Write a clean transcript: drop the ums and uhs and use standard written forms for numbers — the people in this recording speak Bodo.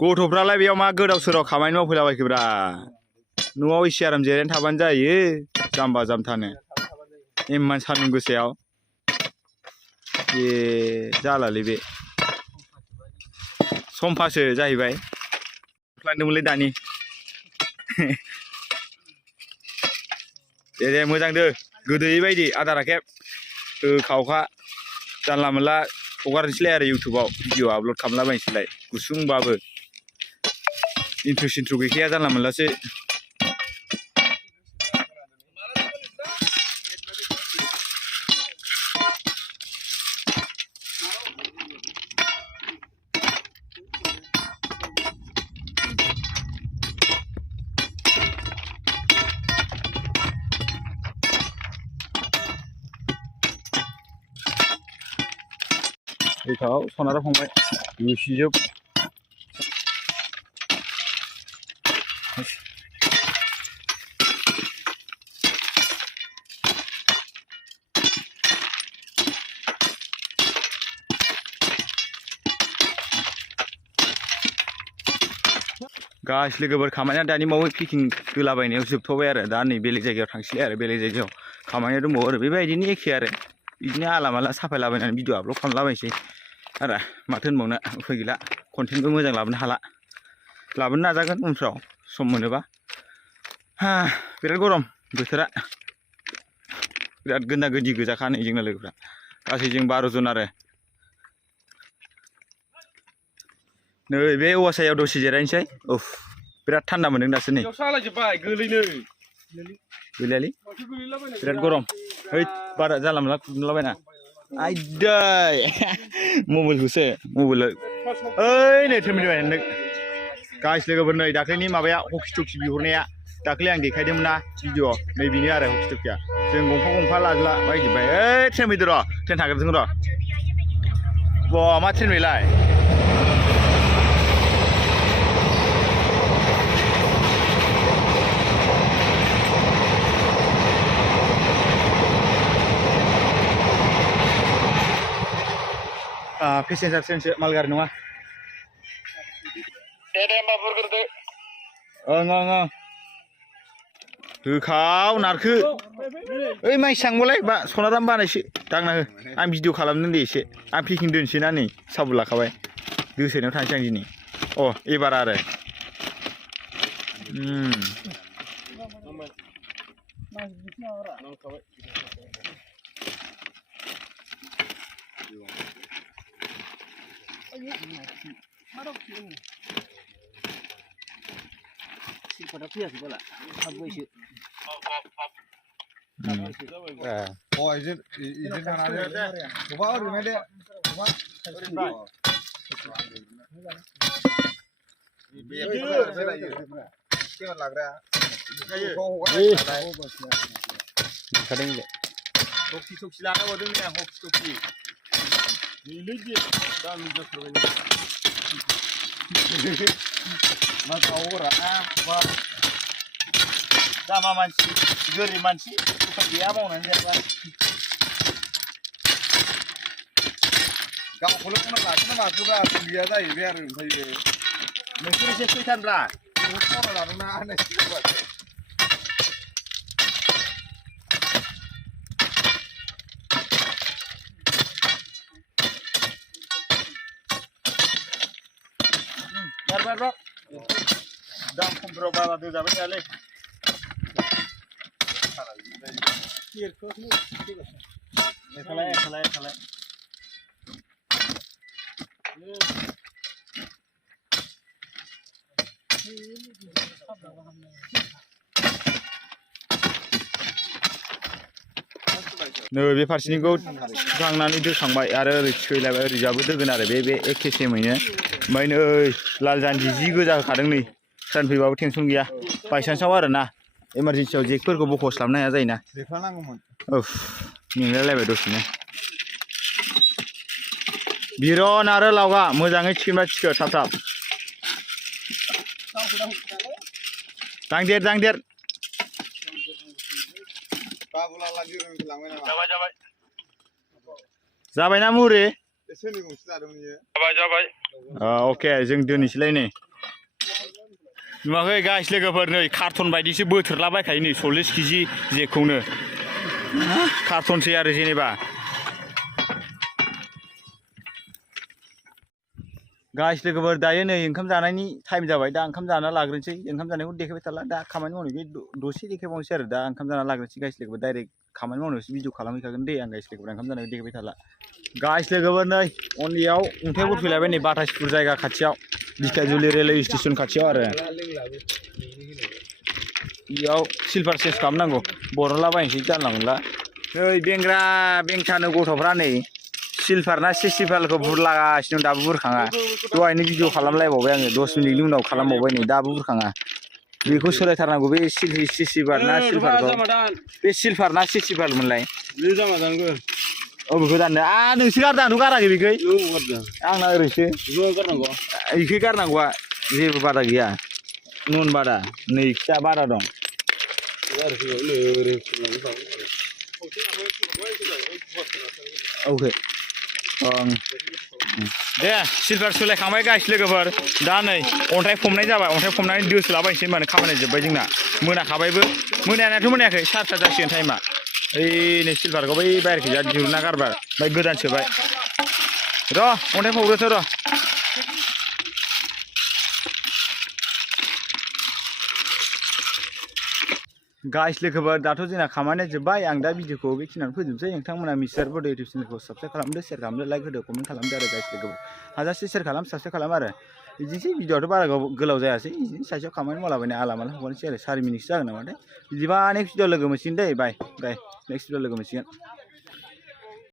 गथ'फ्रालाय बेयाव मा गोदाव सोराव खामानि मावफैलाबायखोब्रा न'आव एसे आराम जिरायना थाबानो जायो जाम्बा जाम्थानो इमान सान्दुं गोसायाव ए जालालै बे सम्फासो जाहैबाय लांदोंमोनलै दानि दे मोजां दो गोदोयै बायदि आदारा खेब खावखा जानला मोनला हगारनोसैलाय आरो इउटुबाव भिडिअ आपल'ड खालामलाबायनोसैलाय गुसुंबाबो इन्ट्र' सिन्ट्र' गैखाया जानला मोनलासो गोथाव सनारा फंबाय रुसिजोब गासै लोगोफोर खामानिया दानि मावै पिकिं होलाबायनायाव जोबथ'बाय आरो दा नै बेलेग जायगायाव थांसैलाय आरो बेलेग जायगायाव खामानिया दंबावो आरो बेबायदिनो एखे आरो बिदिनो आला माला साफायलाबायनानै भिडिअ आपल'ड खालामलाबायनोसै आरो माथो होनबावनो उफाय गैला कन्टेन्टबो मोजां लाबोनो हाला लाबोनो नाजागोन उनफ्राव सम मोनोबा बिराद गरम बोथोरा बिराद गोनदा गोदि गोजाखा नै जोंना लोगोफ्रा गासै जों 12 जन आरो नै बे औवा सायाव दसे जिरायनोसै उफ बिराद थान्दा मोनदों दासो नै गोलैयालै बिराद गरम है बारा जानला मोनला खुदुंलाबायना आयदै मबाइलखौसो मबाइल ओइ नै थेमेलिबाय नों गाइस लोगोफोर नै दाख्लैनि माबाया हकि टकि बिहरनाया दाख्लै आं देखायदोंमोन ना भिडिअ नै बेनो आरो हकि टकिया जों गंफा लाजोबला बायजोब्बाय ओइ ट्रेन फैदो र' ट्रेन थांग्रोथों र' बा मा ट्रेन बेलाय पेसेन्जार ट्रेनसो मालगारि नङा दे होमबा बुरग्रोदो ओं होखाव नारखो ओइ माइसांबालाय बा सनाराम बानायसो दांना हो आं भिडिअ खालामदों दे एसे आं पेकिं दोनसै ना नै साबु लाखाबाय दोसैनायाव थांसै आं दिनै अ एबार आरो pada pia sih bola, apa isi? Oh izin mana ada? Coba orang mana dia? Coba. क्या लग रहा है? करेंगे। होकी टोकी लाना वो दूँ मैं होकी टोकी। लीजिए, दाम जो करेंगे। Mas ora wah sama manci geri manci pergi apa nanti apa kamu kulit mana lah cuma masuk lah dia dah biar mungkin sekitar lah kalau lah mana aneh sih buat bar dam kumbro bala tu jabe ale kier ko ni ठीक है खलाय नै बे फारसेनिखौ थांनानै दोखांबाय आरो ओरै सैलायबाय ओरैजाबो दोगोन आरो बे एखे सेमैनो ओमफ्राय नै लाल जान्जि जि गोजा होखादों नै ट्रेन फैबाबो टेनसन गैया बायसान्सआव आरो ना इमारजेन्सियाव जेकफोरखौ बख'स्लाबनो हाया जायोना उफ मेंलायलायबाय दसेनो बिरन आरो लावगा मोजाङै थिखोनबा थिखो थाब दांदेर जाबायना मुरि जाबाय अके जों दोननोसैलाय नै नुवाखै गाइस लोगोफोर नै कार्टन बायदिसो बोथोरलाबायखायो नै 40 केजि जेखौनो कार्टनसै आरो जेनेबा गाइस लोगोफोर दायो नै ओंखाम जानायनि टाइम जाबाय दा ओंखाम जाना लाग्रोनोसै ओंखाम जानायखौ देखायबाय थाला दा खामानि मावनायखौ दसे देखायबावनोसै आरो दा ओंखाम जाना लाग्रोनोसै गाइस लोगोफोर डाइरेक्ट खामानि मावनायावसो भिडिअ खालामहैखागोन दे आं गाइस लोगोफोर ओंखाम जानायखौ देखायबाय थाला गाइस लोगोफोर नै अनलियाव अन्थाइ बुरफैलायबाय नै बाथासपुर जायगा खाथियाव बिखाजुलि रेलवे स्टेसन खाथियाव आरो इयाव सिलभार सेस खालामनांगौ बरनलाबायनोसै जानला मोनला नै बेंग्रा बेंथानो गथ'फ्रा नै सिलभार ना सिसिभालखौ बुरलागासिनो दाबो बुरखाङा दहायनो भिडिअ खालामलायबावबाय आङो 10 मिनिटनि उनाव खालामबावबाय नै दाबो बुरखाङा बेखौ सोलायथारनांगौ बे सिसिभार ना सिलभारखौ बे सिलभार ना सिसिभालमोनलाय बेखौ दाननो नोंसो गारदों आंथ' गाराखै बेखै आंना ओरैसो बेखै गारनांगौआ जेबो बादा गैया नन बादा नै खिया बादा दं अके दे सिलभार सोलायखांबाय गाइस लोगोफोर दा नै अन्थाइ फबनाय जाबाय अन्थाइ फबनानै दोसोलाबायनोसै होनबानो खामानिया जोब्बाय जोंना मोनाखाबायबो मोनानायाथ' मोनायाखै 4ता जासिगोन टाइमा ओइ नै सिलभारखौ बै बाहेरखैजा दिहुनना गारबाय ओमफ्राय गोदान सोबाय र' अन्थाइ फबग्रोथो र' गाइस लोगोफोर दाथ' जोंना खामानिया जोब्बाय आं दा भिडिअखौ बेखिनियावनो फोजोबनोसै नोंथांमोना मिस्टार बड' इउटुब चेनेलखौ साबस्क्राइब खालामदो शेयार खालामदो लाइक होदो कमेन्ट खालामदो आरो गाइस लोगोफोर हाजासे शेयार खालाम साबस्क्राइब खालाम आरो बिदिनोसै भिडिअआथ' बारा गोलाव जायासै बिदिनो सासेयाव खामानि मावलाबायनाय आला माला हगारनोसै आरो 4 मिनिटसो जागोन नामाथाय बिदिबा नेक्स्ट भिडिअ लोगो मोनसिगोन दै बाय नेक्स्ट भिडिअ लोगो मोनसिगोन